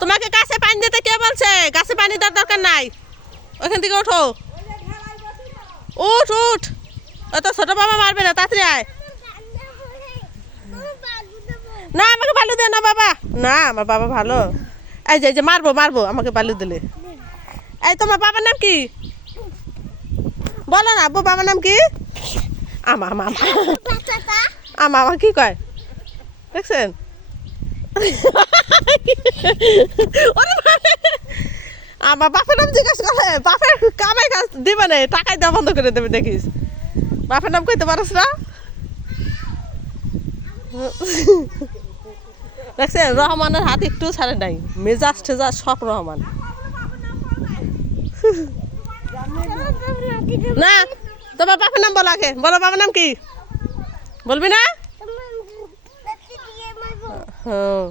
তোমাকে গাছে পানি দিতে কে বলছে? গাছে পানি দেওয়ার দরকার নাই, ওখান থেকে ওঠো। উঠ উঠ, তো ছোট বাবা মারবে না, তাড়াতাড়ি আয়। না আমাকে বালু দে না বাবা, না আমার বাবা ভালো। এই যে মারবো মারবো আমাকে বালু দিলে। এই তোমার বাবার নাম কি বলো না? আব্বু বাবার নাম কি? আমা আমা আমা আমা কি কয় দেখছেন? আমার বাপের নাম জিজ্ঞাসা করে, বাপের কামাই কাজ দিবে না, টাকাই দেওয়া বন্ধ করে দেবে দেখিস। বাপের নাম কইতে পারস না? দেখছেন রহমানের হাত একটু ছাড়ে নাই, মেজাজ টেজাজ সব রহমান। না তোমার বাপের নাম বলো আগে, বলো বাবার নাম কি? বলবি না? হ্যাঁ